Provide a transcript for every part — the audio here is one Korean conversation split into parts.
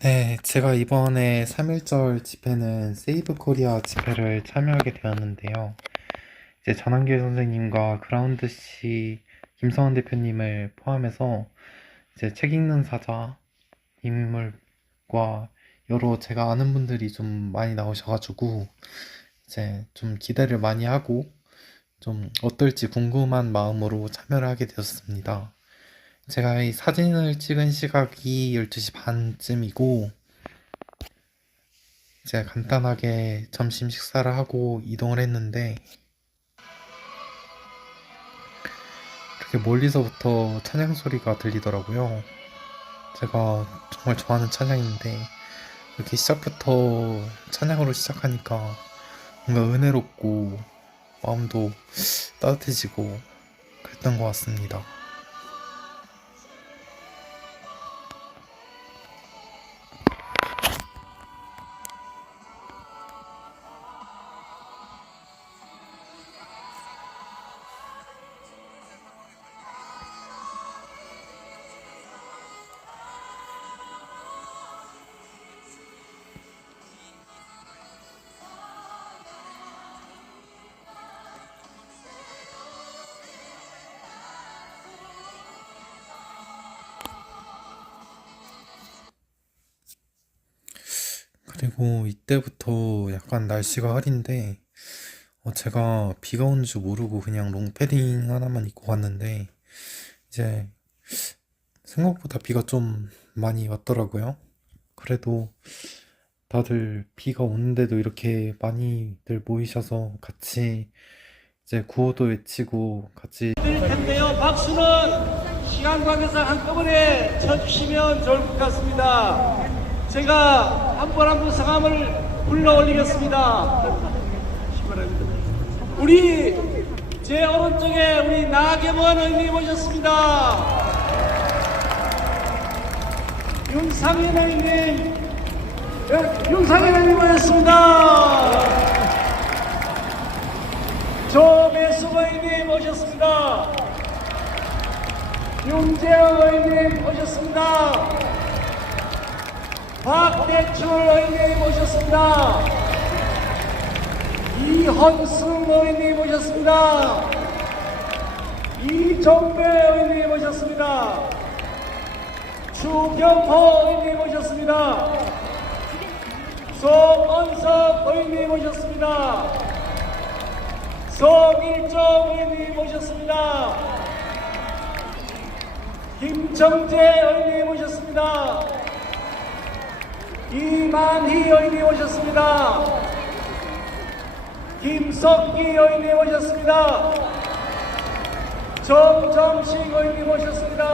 네, 제가 이번에 3.1절 집회는 세이브 코리아 집회를 참여하게 되었는데요. 이제 전한길 선생님과 그라운드 씨 김성환 대표님을 포함해서 이제 책 읽는 사자 인물과 여러 제가 아는 분들이 좀 많이 나오셔가지고 이제 좀 기대를 많이 하고 좀 어떨지 궁금한 마음으로 참여를 하게 되었습니다. 제가 이 사진을 찍은 시각이 12시 반쯤이고 제가 간단하게 점심 식사를 하고 이동을 했는데 이렇게 멀리서부터 찬양 소리가 들리더라고요. 제가 정말 좋아하는 찬양인데 이렇게 시작부터 찬양으로 시작하니까 뭔가 은혜롭고 마음도 따뜻해지고 그랬던 것 같습니다. 그리고 이때부터 약간 날씨가 흐린데 제가 비가 오는 줄 모르고 그냥 롱패딩 하나만 입고 갔는데 이제 생각보다 비가 좀 많이 왔더라고요. 그래도 다들 비가 오는데도 이렇게 많이들 모이셔서 같이 이제 구호도 외치고 같이 드릴 텐데요. 박수는 시간 관계상 한꺼번에 쳐주시면 좋을 것 같습니다. 제가 한 분 한 분 성함을 불러 올리겠습니다. 우리 제 오른쪽에 우리 나경원 의원님 오셨습니다. 윤상현 의원님, 윤상현 의원님 오셨습니다. 조배수 의원님 오셨습니다. 윤재영 의원님 오셨습니다. 박대출 의원님 오셨습니다. 이헌승 의원님 오셨습니다. 이종배 의원님 오셨습니다. 추경호 의원님 오셨습니다. 송원석 의원님 오셨습니다. 송일정 의원님 오셨습니다. 김정재 의원님 오셨습니다. 이만희 의원님 오셨습니다. 김석기 의원님 오셨습니다. 정정식 의원님 오셨습니다.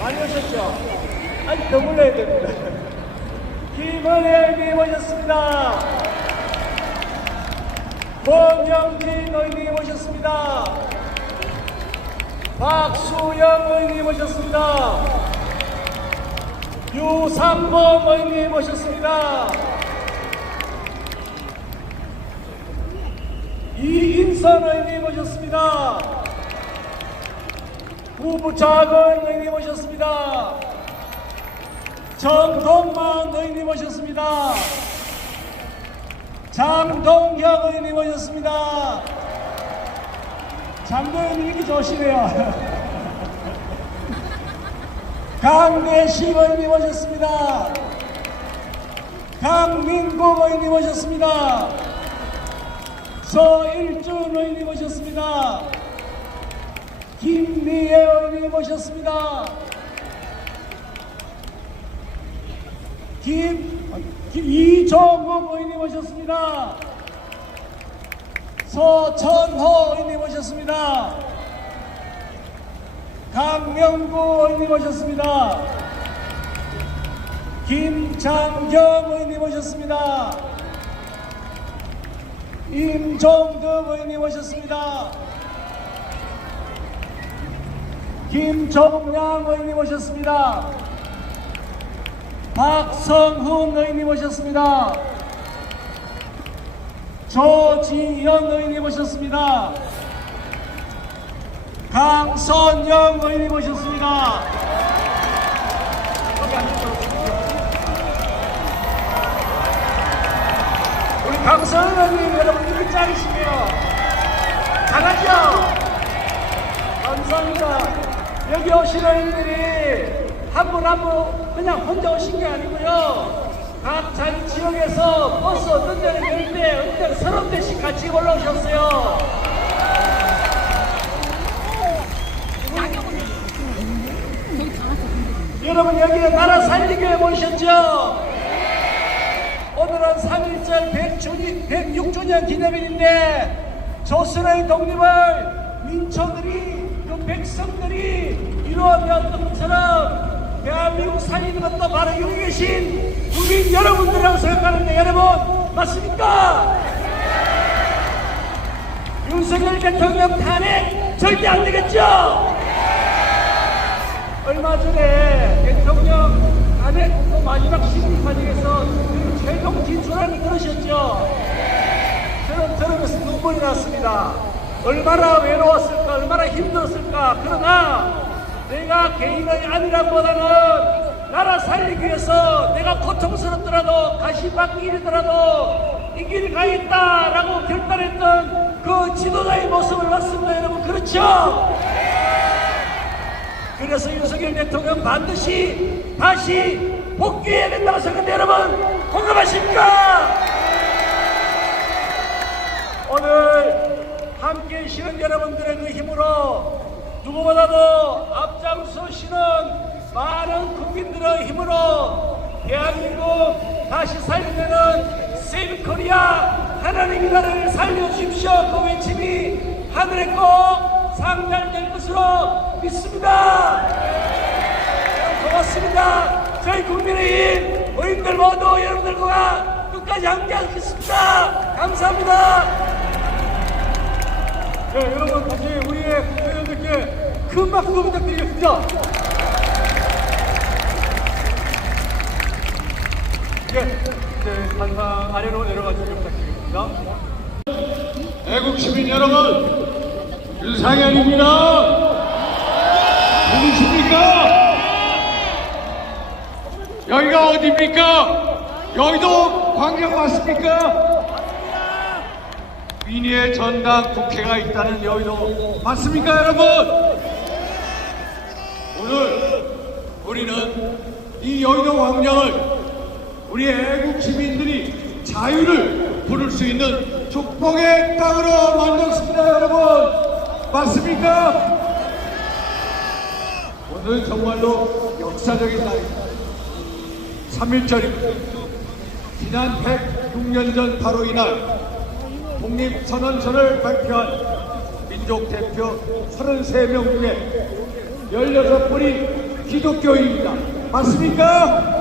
많이 오셨죠? 아니 더 불러야 됩니다. 김은혜 의원님 오셨습니다. 권영진 의원님 오셨습니다. 박수영 의원님 오셨습니다. 유삼범 의원님 오셨습니다. 이인선 의원님 오셨습니다. 구부작은 의원님 오셨습니다. 정동만 의원님 오셨습니다. 장동혁 의원님 오셨습니다. 장동혁님 이렇게 좋으시네요. 강대식 의원님 오셨습니다. 강민국 의원님 오셨습니다. 서일준 의원님 오셨습니다. 김미애 의원님 오셨습니다. 이종국 의원님 오셨습니다. 서천호 의원님 오셨습니다. 강명구 의원님 오셨습니다. 김장경 의원님 오셨습니다. 임종득 의원님 오셨습니다. 김종량 의원님 오셨습니다. 박성훈 의원님 오셨습니다. 조지현 의원님 오셨습니다. 강선영 의원님 오셨습니다. 우리 강성 의원님 여러분들이 짱이시며 잘하죠? 감사합니다. 여기 오신 의원들이 한 분 한 분 그냥 혼자 오신 게 아니고요. 각 자기 지역에서 버스 어떤 데는 10대, 어떤 데는 30대씩 같이 올라오셨어요. 여러분 여기에 나라 살리기에 모이셨죠? 오늘은 3.1절 106주년 기념일인데 조선의 독립을 민초들이 그 백성들이 이루어내었던 것처럼 대한민국 살리는 것도 바로 여기 계신 국민 여러분들이라고 생각하는데 여러분 맞습니까? 윤석열 대통령 탄핵 절대 안 되겠죠? 얼마 전에 대통령 탄핵 또 마지막 심리판에서 그 최종 진술안을 들으셨죠? 저는 들으면서 눈물이 났습니다. 얼마나 외로웠을까, 얼마나 힘들었을까. 그러나 내가 개인의 안위라보다는 나라 살리기 위해서 내가 고통스럽더라도 가시밭길이더라도 이 길을 가겠다라고 결단했던 그 지도자의 모습을 봤습니다. 여러분 그렇죠? 그래서 윤석열 대통령 반드시 다시 복귀해야 된다고 생각합니다. 여러분 공감하십니까? 오늘 함께 쉬는 여러분들의 그 힘으로 누구보다도 앞장서시는 많은 국민들의 힘으로 대한민국 다시 살리면은 세이브 코리아 하나님이 나라를 살려주십시오. 그 외침이 하늘에 꼭 상달될 것으로 믿습니다. 고맙습니다. 저희 국민의힘 의원들 모두 여러분들과 끝까지 함께하겠습니다. 감사합니다. 네, 여러분 다시 우리의 국회의원들께 큰 박수 부탁드리겠습니다. 네, 이제 단상 아래로 내려가 주시기 부탁드리겠습니다. 애국 시민 여러분, 윤상현입니다. 누구십니까? 여기가 어디입니까? 여의도 광장 맞습니까? 민의의 전당 국회가 있다는 여의도 맞습니까, 여러분? 오늘 우리는 이 여의도 광장을 우리 애국 시민들이 자유를 부를 수 있는 축복의 땅으로 만들었습니다, 여러분. 맞습니까? 오늘 정말로 역사적인 날입니다. 3.1절입니다. 지난 106년 전 바로 이날 독립선언서를 발표한 민족 대표 33명 중에 16분이 기독교인입니다. 맞습니까?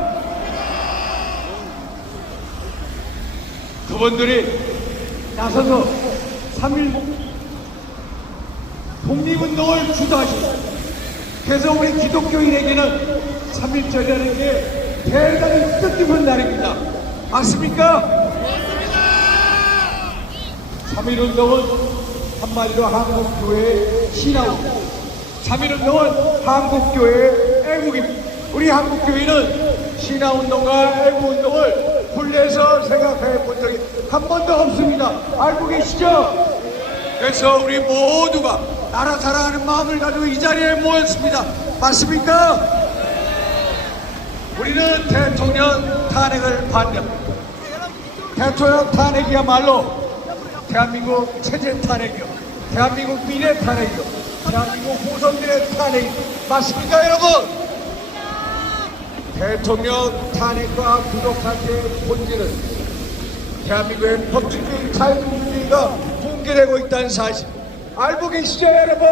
그분들이 나서서 3.1 독립운동을 주도하십니다. 그래서 우리 기독교인에게는 3.1절이라는 게 대단히 뜻깊은 날입니다. 맞습니까? 3.1운동은 한마디로 한국교회의 신화입니다. 3.1운동은 한국교회의 애국입니다. 우리 한국교회는 신화운동과 애국운동을 분리해서 생각해 본 적이 한 번도 없습니다. 알고 계시죠? 그래서 우리 모두가 나라 사랑하는 마음을 가지고 이 자리에 모였습니다. 맞습니까? 우리는 대통령 탄핵을 반대합니다. 대통령 탄핵이야말로 대한민국 체제 탄핵이요, 대한민국 미래 탄핵이요, 대한민국 후손들의 탄핵이 맞습니까, 여러분? 대통령 탄핵과 부족한 데 본질은 대한민국의 법치주의, 자유민주주의가 붕괴되고 있다는 사실 알고 계시죠, 여러분?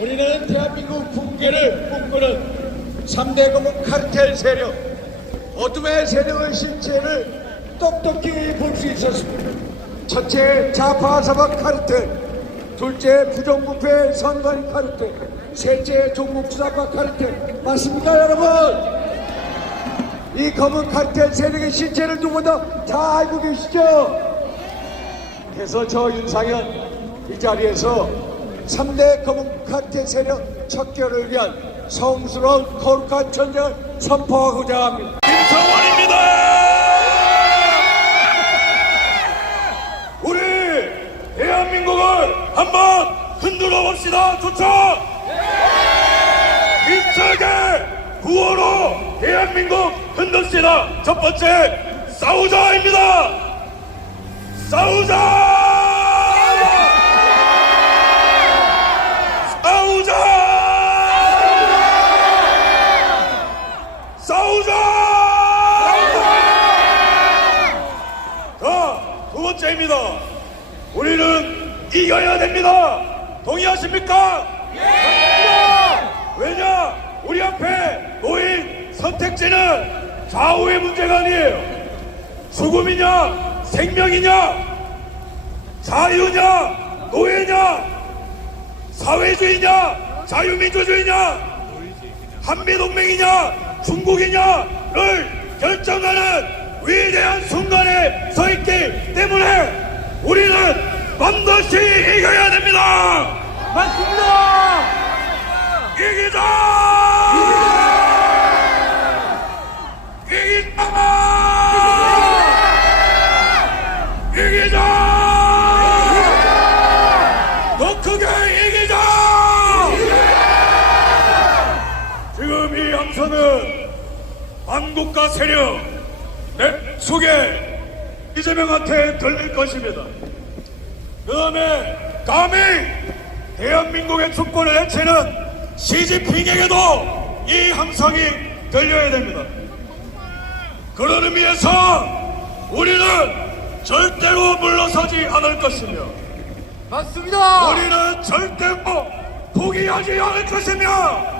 우리는 대한민국 붕괴를 꿈꾸는 3대 검은 카르텔 세력, 어둠의 세력의 실체를 똑똑히 볼 수 있었습니다. 첫째, 좌파 사박 카르텔, 둘째, 부정부패 선관 카르텔, 셋째, 종북수사과 카르텔. 맞습니까, 여러분? 이 검은 카르텔 세력의 실체를 누구보다 다 알고 계시죠? 그래서 저 윤상현 이 자리에서 3대 검은 카르텔 세력 척결을 위한 성스러운 거룩한 전쟁을 선포하고자 합니다. 김성원입니다. 우리 대한민국을 한번 흔들어 봅시다. 좋죠? 힘차게 구호로 대한민국 흔듭시다. 첫 번째, 싸우자입니다. 싸우자! 싸우자! 싸우자! 자, 두 번째입니다. 우리는 이겨야 됩니다. 동의하십니까? 왜냐? 우리 앞에 놓인 선택지는 좌우의 문제가 아니에요. 죽음이냐, 생명이냐, 자유냐, 노예냐, 사회주의냐, 자유민주주의냐, 한미동맹이냐, 중국이냐를 결정하는 위대한 순간에 서 있기 때문에 우리는 반드시 이겨야 됩니다. 맞습니다. 이기자! 이기자! 이기자! 더 크게 이기자! 지금 이 함선은 반국가 세력 내 속에 이재명한테 들릴 것입니다. 그 다음에 감히 대한민국의 주권을 해치는 시진핑에게도 이 함성이 들려야 됩니다. 그런 의미에서 우리는 절대로 물러서지 않을 것이며 맞습니다. 우리는 절대로 포기하지 않을 것이며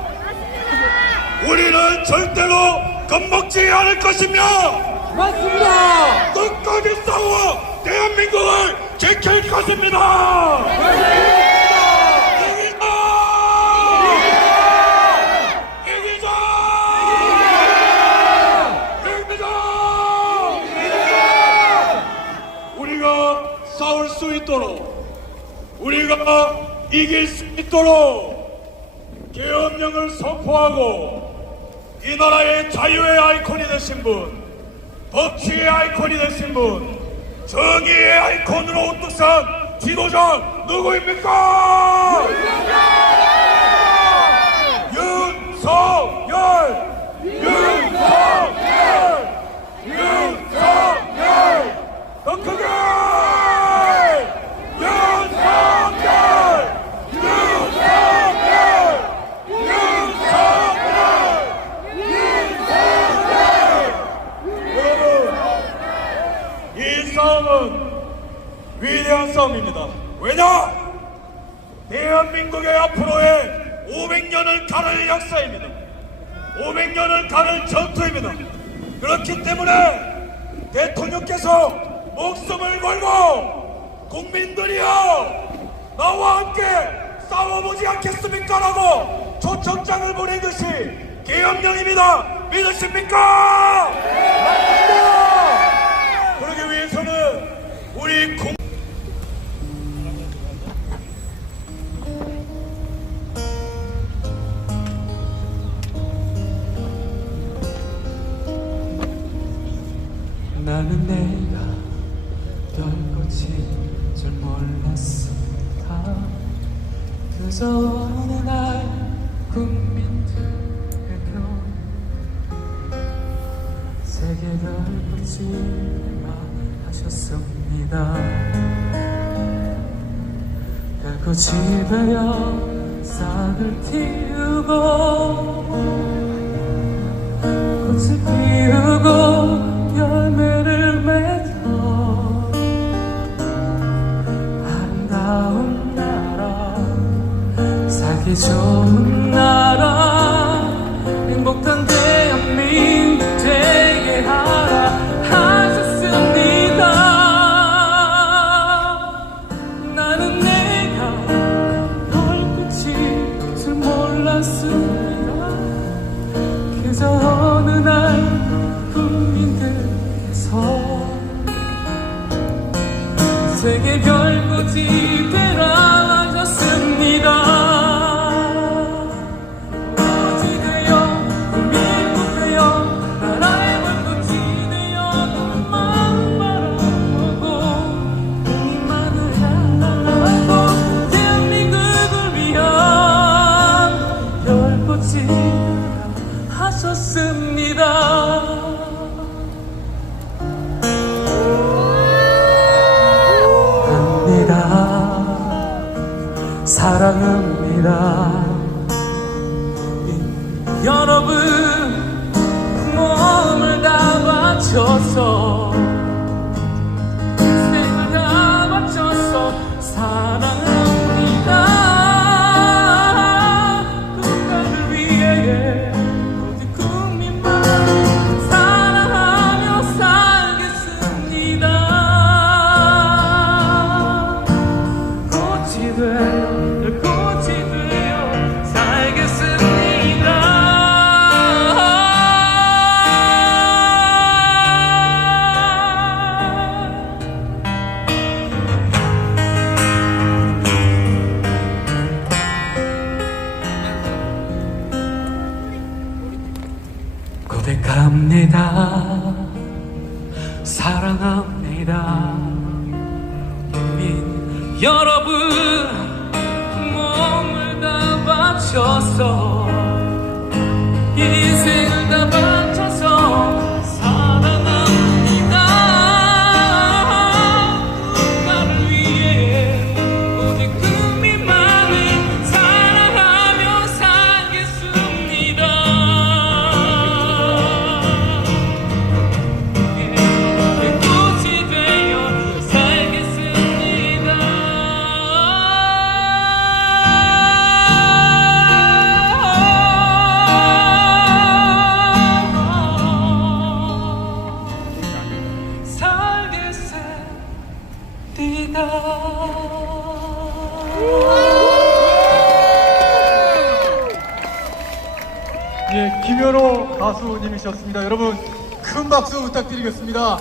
우리는 절대로 겁먹지 않을 것이며 맞습니다. 끝까지 싸워 대한민국을 지킬 것입니다. 싸울 수 있도록 우리가 이길 수 있도록 계엄령을 선포하고 이 나라의 자유의 아이콘이 되신 분, 법치의 아이콘이 되신 분, 정의의 아이콘으로 우뚝 선 지도자 누구입니까? 윤석열! 윤석열! 윤석열! 더 크게! 윤석열! 윤석열! 윤석열! 윤석열! 여러분, 이 싸움은 위대한 싸움입니다. 왜냐? 대한민국의 앞으로의 500년을 가를 역사입니다. 500년을 가를 전투입니다. 그렇기 때문에 대통령께서 목숨을 걸고 국민들이여 나와 함께 싸워보지 않겠습니까? 라고 초청장을 보낸 것이 계엄령입니다. 믿으십니까? 그러기 위해서는 우리 나는 내가 별것인 줄 몰랐습니다. 그저 어느 날 국민들의 표 세계 별것이만 하셨습니다. 별꽃이 되어 싹을 틔우고 꽃을 피우고 열매를 맺어 아름다운 나라 살기 좋은 나라 행복한 대한민국 되게 하라 하셨습니다. 나는 내가 별빛일 줄 몰랐습니다. 그저 어느 날 세계 별꽃이 되라 하셨습니다. 오직 나섰습니다. 사랑합니다. 여러분 몸을 다 바쳐서 생을 다 바쳐서 사랑합니다. 국가를 위해 모든 국민만 사랑하며 살겠습니다. 꽃이 되어 꽃이 되어 살겠습니다. 고백합니다. 사랑합니다. 국민 여러분 몸을 다 바쳐서 인생을 다 바쳐서 사랑합니다. 국가를 위해 오직 국민만을 사랑하며 살겠습니다. 꽃이 되어 살겠습니다. 예, 김현호 가수님이셨습니다. 여러분 큰 박수 부탁드리겠습니다.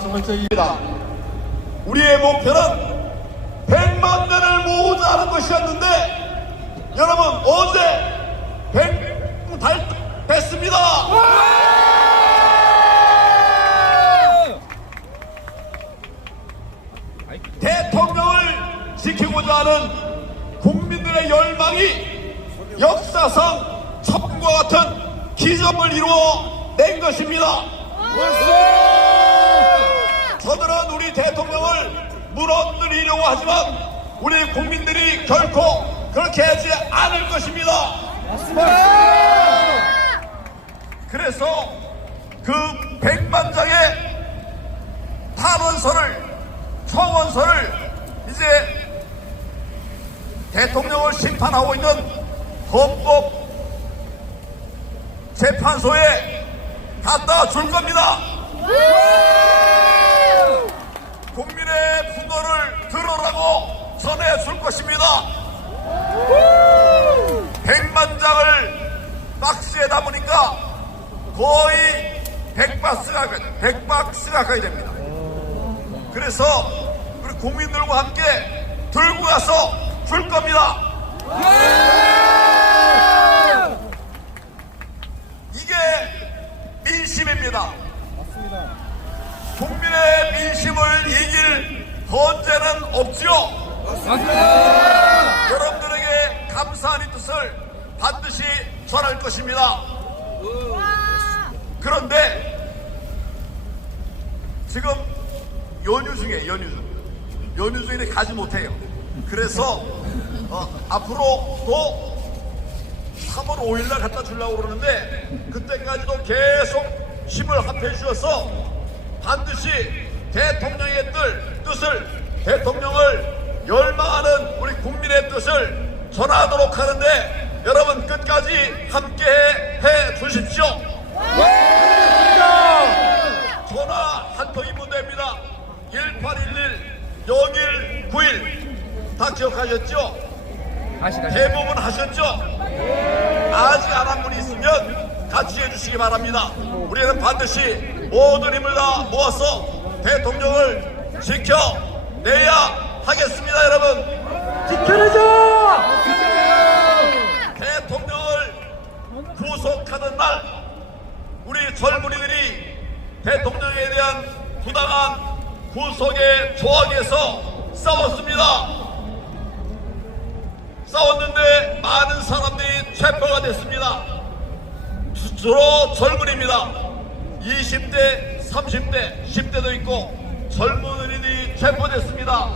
정말 저희입니다. 우리의 목표는 100만 대를 모으자 하는 것이었는데 여러분 어제 100 달성됐습니다. 대통령을 지키고자 하는 국민들의 열망이 역사상 처음과 같은 기적을 이루어낸 것입니다. 저들은 우리 대통령을 무너뜨리려고 하지만 우리 국민들이 결코 그렇게 하지 않을 것입니다. 그래서 그 100만 장의 탄원서를 청원서를 이제 대통령을 심판하고 있는 헌법재판소에 갖다 줄 겁니다. 국민의 분노를 들으라고 전해 줄 것입니다. 100만 장을 박스에 담으니까 거의 100박스 가까이 됩니다. 그래서 우리 국민들과 함께 들고 가서 줄 겁니다. 이게 민심입니다. 국민의 민심을 이길 헌재는 없지요. 여러분들에게 감사의 뜻을 반드시 전할 것입니다. 그런데 지금 연휴 중에 가지 못해요. 그래서 앞으로 또 3월 5일날 갖다 주려고 그러는데 그때까지도 계속 힘을 합해 주셔서 반드시 대통령의 뜻을 대통령을 열망하는 우리 국민의 뜻을 전하도록 하는데 여러분 끝까지 함께 해 주십시오. 전화 한 통이면 됩니다. 1811-0191 다 기억하셨죠? 대부분 하셨죠? 아직 안 한 분이 있으면 같이 해주시기 바랍니다. 우리는 반드시 모든 힘을 다 모아서 대통령을 지켜내야 하겠습니다. 여러분 지켜내자! 대통령을 구속하는 날 우리 젊은이들이 대통령에 대한 부당한 구속의 조항에서 싸웠습니다. 싸웠는데 많은 사람들이 체포가 됐습니다. 주로 젊은이입니다. 20대, 30대, 10대도 있고 젊은이들이 체포됐습니다.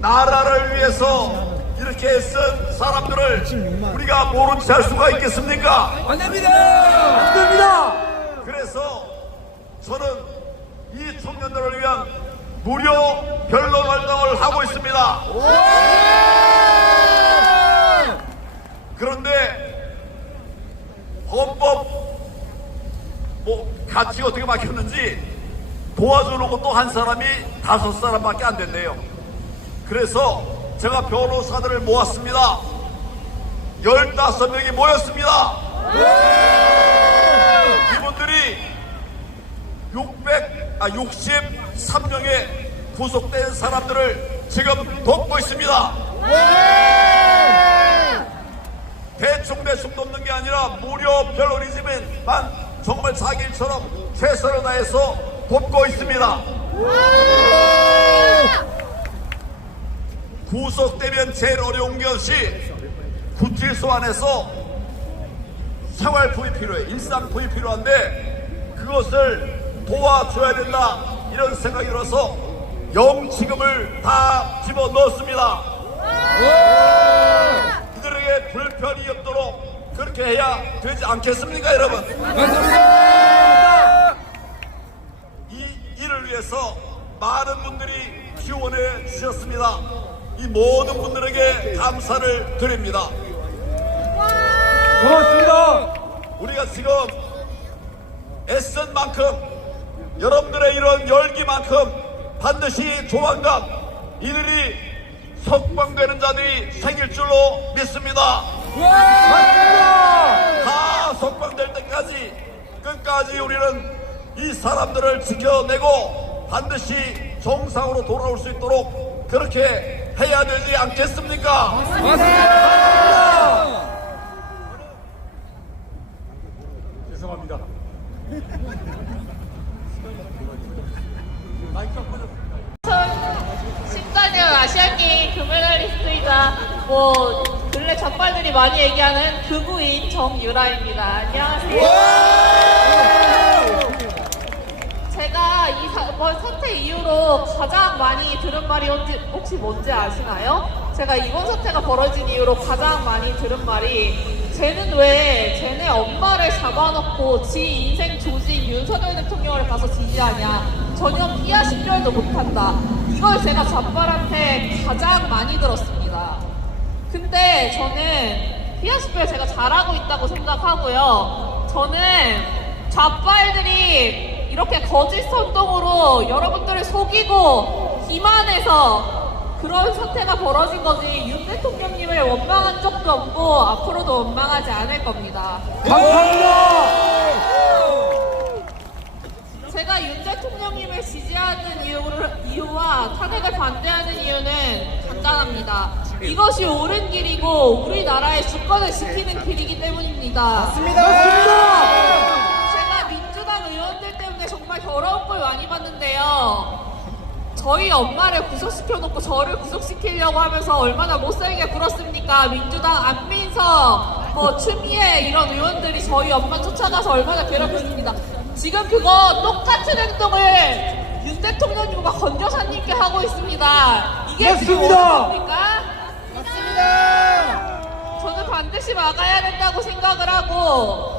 나라를 위해서 이렇게 애쓴 사람들을 우리가 모른 채 할 수가 있겠습니까? 안 됩니다! 안 됩니다! 그래서 저는 이 청년들을 위한 무료 변론 활동을 하고 있습니다. 그런데 헌법 가치가 어떻게 막혔는지 도와주는 것도 한 사람이 5사람밖에 안 된대요. 그래서 제가 변호사들을 모았습니다. 15명이 모였습니다. 이분들이 63명의 구속된 사람들을 지금 돕고 있습니다. 대충 돕는 게 아니라 무료 변호리즘만 정말 자기 일처럼 최선을 다해서 돕고 있습니다. 구속되면 제일 어려운 것이 구치소 안에서 생활품이 필요해. 일상품이 필요한데 그것을 도와줘야 된다, 이런 생각이 들어서 영치금을 다 집어넣었습니다. 이들에게 불편이 없도록 그렇게 해야 되지 않겠습니까, 여러분? 이 일을 위해서 많은 분들이 지원해 주셨습니다. 이 모든 분들에게 감사를 드립니다. 고맙습니다! 우리가 지금 애쓴 만큼, 여러분들의 이런 열기만큼 반드시 조만간 이들이 석방되는 자들이 생길 줄로 믿습니다. 다 석방될 때까지 끝까지 우리는 이 사람들을 지켜내고 반드시 정상으로 돌아올 수 있도록 그렇게 해야 되지 않겠습니까? 죄송합니다. 14년 아시안게임 금메달리스트이자 근래 적발들이 많이 얘기하는 극우인 정유라입니다. 안녕하세요. 제가 이번 사태 이후로 가장 많이 들은 말이 혹시 뭔지 아시나요? 제가 이번 사태가 벌어진 이후로 가장 많이 들은 말이, 쟤는 왜 쟤네 엄마를 잡아놓고 지 인생 조직 윤석열 대통령을 가서 지지하냐, 전혀 피아 식별도 못한다. 이걸 제가 좌빨한테 가장 많이 들었습니다. 근데 저는 피아 식별 제가 잘하고 있다고 생각하고요. 저는 좌빨들이 이렇게 거짓 선동으로 여러분들을 속이고 기만해서 그런 사태가 벌어진 거지, 윤 대통령님을 원망한 적도 없고 앞으로도 원망하지 않을 겁니다. 제가 윤 대통령님을 지지하는 이유와 탄핵을 반대하는 이유는 간단합니다. 이것이 옳은 길이고 우리나라의 주권을 지키는 길이기 때문입니다. 제가 민주당 의원들 때문에 정말 더러운 걸 많이 봤는데요. 저희 엄마를 구속시켜놓고 저를 구속시키려고 하면서 얼마나 못살게 굴었습니까? 민주당 안민석, 추미애 이런 의원들이 저희 엄마 쫓아가서 얼마나 괴롭혔습니다. 지금 그거 똑같은 행동을 윤 대통령님과 권 여사님께 하고 있습니다. 이게 지금 옳은 겁니까? 저는 반드시 막아야 된다고 생각을 하고,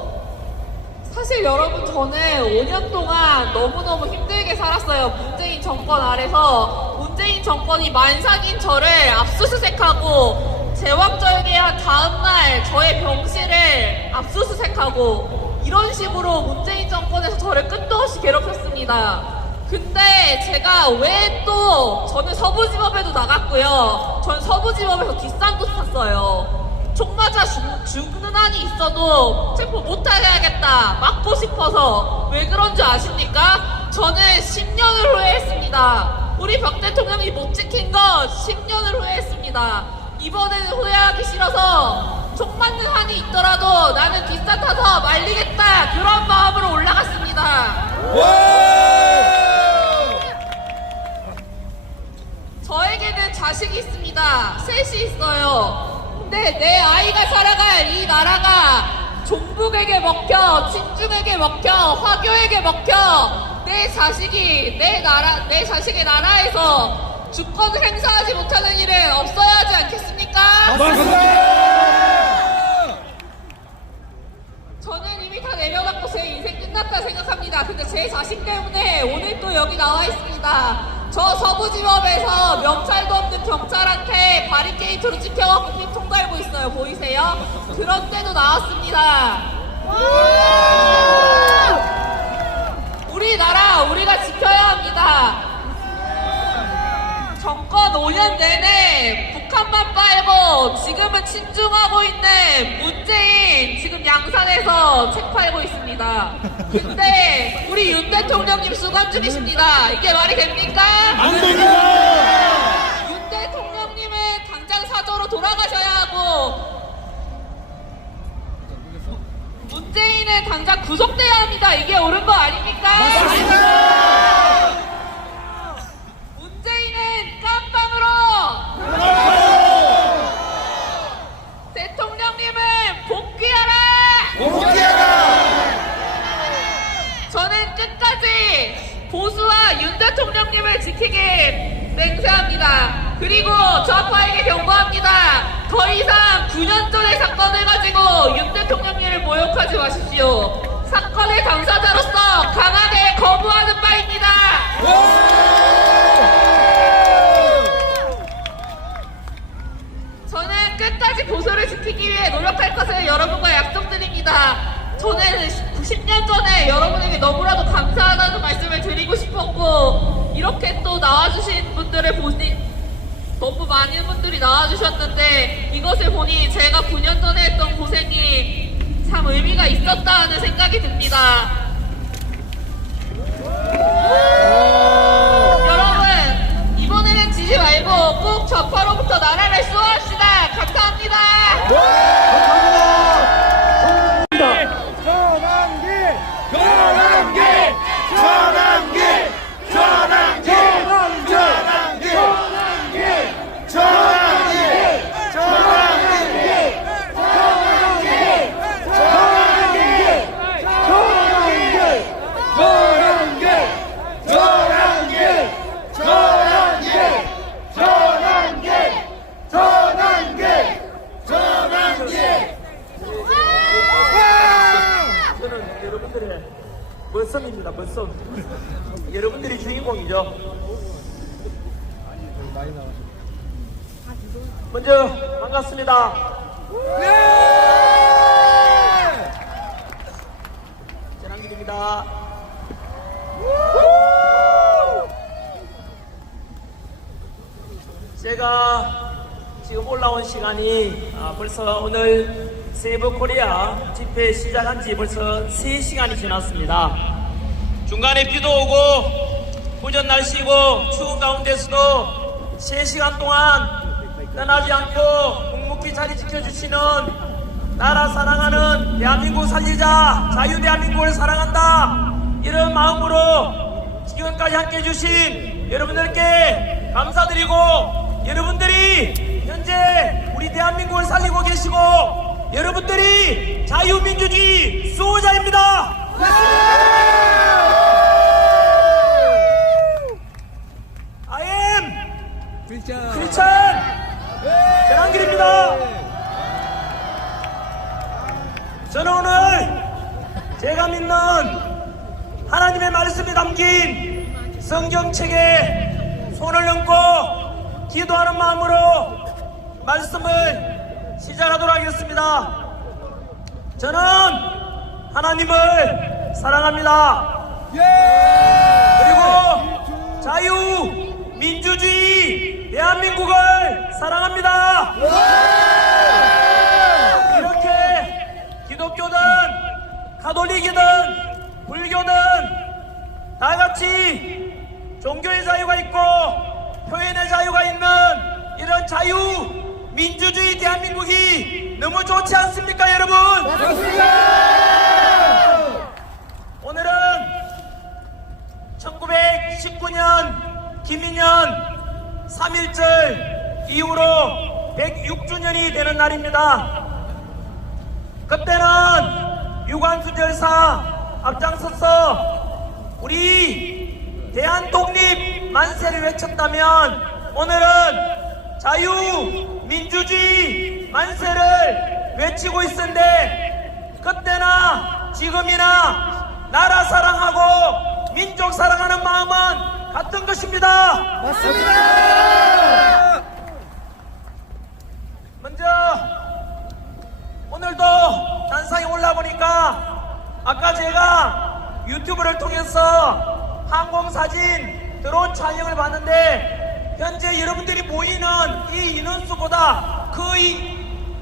사실 여러분, 저는 5년 동안 너무너무 힘들게 살았어요. 문재인 정권 아래서 문재인 정권이 만삭인 저를 압수수색하고 제왕절개한 다음날 저의 병실을 압수수색하고 이런 식으로 문재인 정권에서 저를 끝도 없이 괴롭혔습니다. 근데 제가 왜 또, 저는 서부지법에도 나갔고요. 전 서부지법에서 뒷산도 탔어요. 총 맞아 죽는 한이 있어도 체포 못하게 하겠다, 막고 싶어서. 왜 그런 줄 아십니까? 저는 10년을 후회했습니다. 우리 박 대통령이 못 지킨 것 10년을 후회했습니다. 이번에는 후회하기 싫어서 총 맞는 한이 있더라도 나는 뒷산 타서 말리겠다, 그런 마음으로 올라갔습니다. 저에게는 자식이 있습니다. 셋이 있어요. 근데 내 아이가 살아 이 나라가 종북에게 먹혀, 친중에게 먹혀, 화교에게 먹혀 내 자식의 나라에서 주권을 행사하지 못하는 일은 없어야 하지 않겠습니까? 저는 이미 다 내려놨고 제 인생 끝났다 생각합니다. 근데 제 자식 때문에 오늘 또 여기 나와 있습니다. 저 서부지법에서 명찰도 없는 경찰한테 바리케이트로 찍혀갖고 핑통 달고 있어요. 보이세요? 그런 때도 나왔습니다. 우리나라 우리가 지켜야 합니다. 정권 5년 내내 북한만 빨고 지금은 친중하고 있는 문재인 지금 양산에서 책 팔고 있습니다. 근데 우리 윤 대통령님 수감 중이십니다. 이게 말이 됩니까? 안 됩니다. 윤 대통령님은 당장 사저로 돌아가셔야 하고 문재인은 당장 구속돼야 합니다. 이게 옳은 거 아닙니까? 문재인은 깜빵으로 대통령님은 복귀하라! 저는 끝까지 보수와 윤 대통령님을 지키길 맹세합니다. 그리고 좌파에게 경고합니다. 더 이상 9년 전의 사건을 가지고 윤 대통령님을 모욕하지 마십시오. 사건의 당사자로서 강하게 거부하는 바입니다. 저는 끝까지 보수를 지키기 위해 노력할 것을 여러분과 약속드립니다. 저는 90년 전에 여러분에게 너무나도 감사하다는 말씀을 드리고 싶었고 이렇게 또 나와주신 분들을 보니 너무 많은 분들이 나와주셨는데 이것을 보니 제가 9년 전에 했던 고생이 참 의미가 있었다는 생각이 듭니다. 여러분 이번에는 지지 말고 꼭 좌파로부터 나라를 수호합시다. 감사합니다. 저는 여러분들의 머썸입니다. 머썸. 여러분들이 주인공이죠. 먼저 반갑습니다. 전한길입니다. 제가 지금 올라온 시간이 벌써 오늘 세이브 코리아 집회 시작한 지 벌써 3시간이 지났습니다. 중간에 비도 오고 후전 날씨고 추운 가운데서도 3시간 동안 떠나지 않고 묵묵히 자리 지켜주시는 나라 사랑하는 대한민국 살리자 자유 대한민국을 사랑한다 이런 마음으로 지금까지 함께 해주신 여러분들께 감사드리고 여러분들이 현재 우리 대한민국을 살리고 계시고 여러분들이 자유민주주의 수호자입니다. I am 크리스찬 전한길입니다. 저는 오늘 제가 믿는 하나님의 말씀이 담긴 성경책에 손을 얹고 기도하는 마음으로 말씀을 시작하도록 하겠습니다. 저는 하나님을 사랑합니다. 그리고 자유, 민주주의, 대한민국을 사랑합니다. 이렇게 기독교든 가톨릭이든 불교든 다 같이 종교의 자유가 있고 표현의 자유가 있는 이런 자유, 민주주의 대한민국이 너무 좋지 않습니까, 여러분? 오늘은 1919년 김인현 3.1절 이후로 106주년이 되는 날입니다. 그때는 유관순 열사 앞장서서 우리 대한 독립 만세를 외쳤다면 오늘은 자유 민주주의 만세를 외치고 있는데 그때나 지금이나 나라 사랑하고 민족 사랑하는 마음은 같은 것입니다. 맞습니다. 먼저 오늘도 단상에 올라보니까 아까 제가 유튜브를 통해서 항공사진 드론 촬영을 봤는데 현재 여러분들이 모이는 이 인원수보다 거의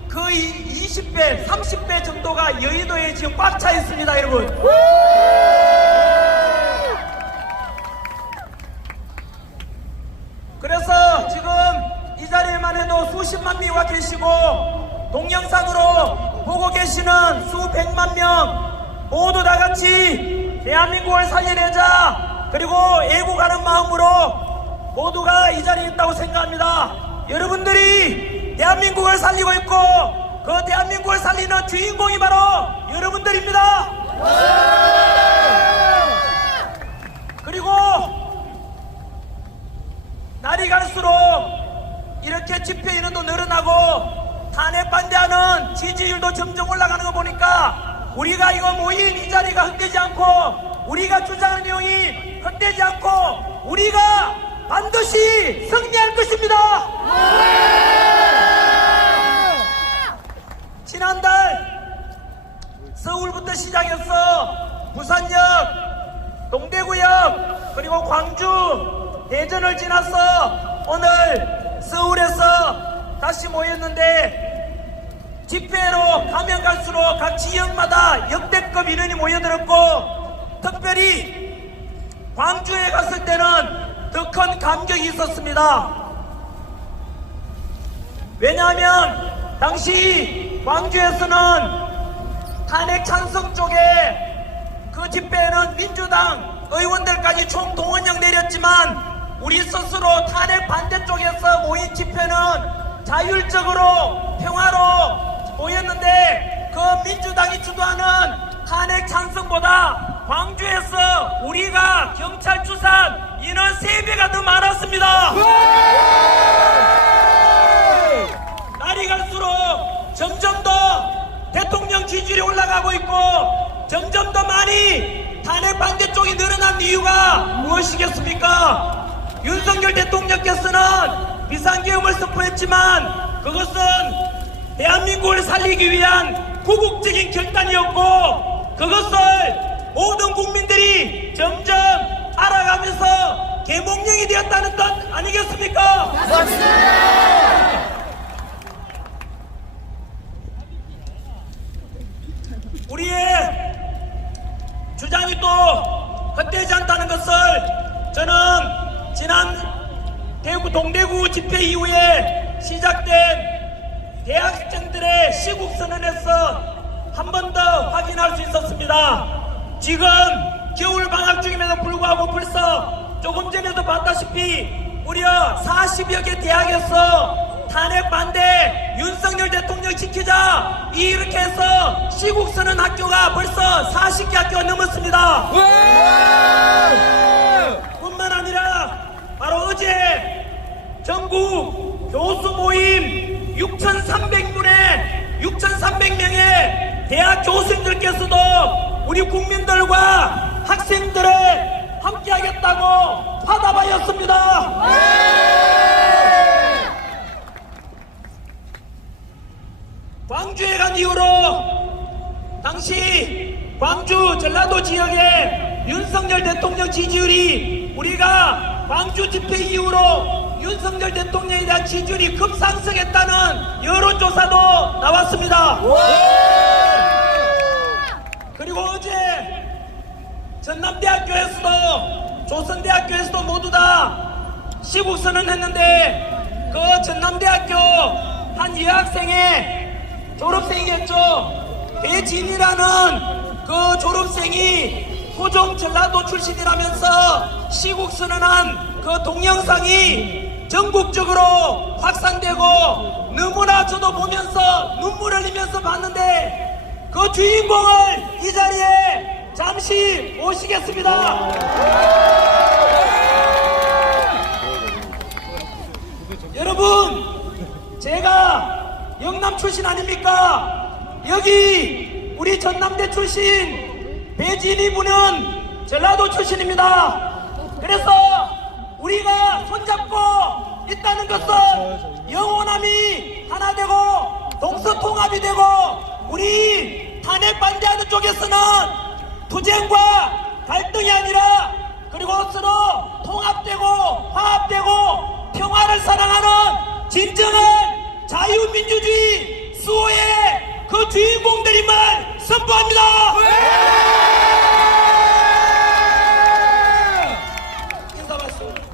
20배, 30배 정도가 여의도에 지금 꽉 차 있습니다, 여러분. 그래서 지금 이 자리에만 해도 수십만 명이 와 계시고 동영상으로 보고 계시는 수백만 명 모두 다 같이 대한민국을 살려내자 그리고 애국하는 마음으로 모두가 이 자리에 있다고 생각합니다. 여러분들이 대한민국을 살리고 있고 그 대한민국을 살리는 주인공이 바로 여러분들입니다. 그리고 날이 갈수록 이렇게 집회 인원도 늘어나고 탄핵 반대하는 지지율도 점점 올라가는 거 보니까 우리가 이거 모인 이 자리가 헛되지 않고 우리가 주장하는 내용이 헛되지 않고 우리가 반드시 승리할 것입니다. 지난달 서울부터 시작해서 부산역, 동대구역 그리고 광주, 대전을 지나서 오늘 서울에서 다시 모였는데 집회로 가면 갈수록 각 지역마다 역대급 인원이 모여들었고 특별히 광주에 갔을 때는 더 큰 감격이 있었습니다. 왜냐하면 당시 광주에서는 탄핵 찬성 쪽에 그 집회에는 민주당 의원들까지 총동원령 내렸지만 우리 스스로 탄핵 반대 쪽에서 모인 집회는 자율적으로 평화로 모였는데 그 민주당이 주도하는 탄핵 찬성보다 광주에서 우리가 경찰 추산 인원 3배가 더 많았습니다. 날이 갈수록 점점 더 대통령 지지율이 올라가고 있고 점점 더 많이 탄핵 반대 쪽이 늘어난 이유가 무엇이겠습니까? 윤석열 대통령께서는 비상계엄을 선포했지만 그것은 대한민국을 살리기 위한 구국적인 결단이었고 그것을 모든 국민들이 점점 알아가면서 계몽령이 되었다는 뜻 아니겠습니까? 맞습니다. 우리의 주장이 또 헛되지 않다는 것을 저는 지난 대구 동대구 집회 이후에 시작된 대학생들의 시국선언에서 한 번 더 확인할 수 있었습니다. 지금 겨울 방학 중임에도 불구하고 벌써 조금 전에도 봤다시피 무려 40여 개 대학에서 탄핵 반대 윤석열 대통령 지키자 이렇게 해서 시국선언 학교가 벌써 40개 학교가 넘었습니다. 뿐만 아니라 바로 어제 전국 교수 모임 6,300명의 대학 교수님들께서도 우리 국민들과 학생들을 함께하겠다고 화답하였습니다. 광주에 간 이후로 당시 광주 전라도 지역의 윤석열 대통령 지지율이 우리가 광주 집회 이후로 윤석열 대통령에 대한 지지율이 급상승했다는 여론조사도 나왔습니다. 그리고 어제 전남대학교에서도 조선대학교에서도 모두 다 시국선언 했는데 그 전남대학교 한 여학생의 졸업생이겠죠. 배진이라는 그 졸업생이 고종 전라도 출신이라면서 시국선언한 그 동영상이 전국적으로 확산되고 너무나 저도 보면서 눈물 흘리면서 봤는데 그 주인공을 이 자리에 잠시 모시겠습니다. 여러분, 제가 영남 출신 아닙니까? 여기 우리 전남대 출신 배진희 분은 전라도 출신입니다. 그래서 우리가 손잡고 있다는 것은 영호남이 하나 되고 동서통합이 되고, 우리 탄핵 반대하는 쪽에서는 투쟁과 갈등이 아니라 그리고 서로 통합되고 화합되고 평화를 사랑하는 진정한 자유민주주의 수호의 그 주인공들임을 선포합니다. 인사 말씀.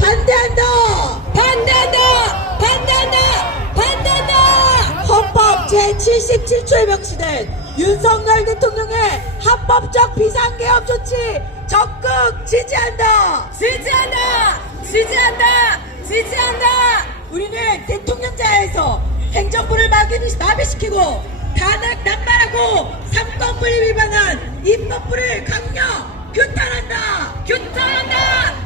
반대한다! 반대한다! 반대한다! 반대한다! 헌법 제77조에 명시된 윤석열 대통령의 합법적 비상개혁 조치 적극 지지한다! 지지한다! 지지한다! 지지한다! 우리는 대통령자에서 행정부를 마비시키고 탄핵 남발하고 삼권분립 위반한 입법부를 강력 규탄한다! 규탄한다!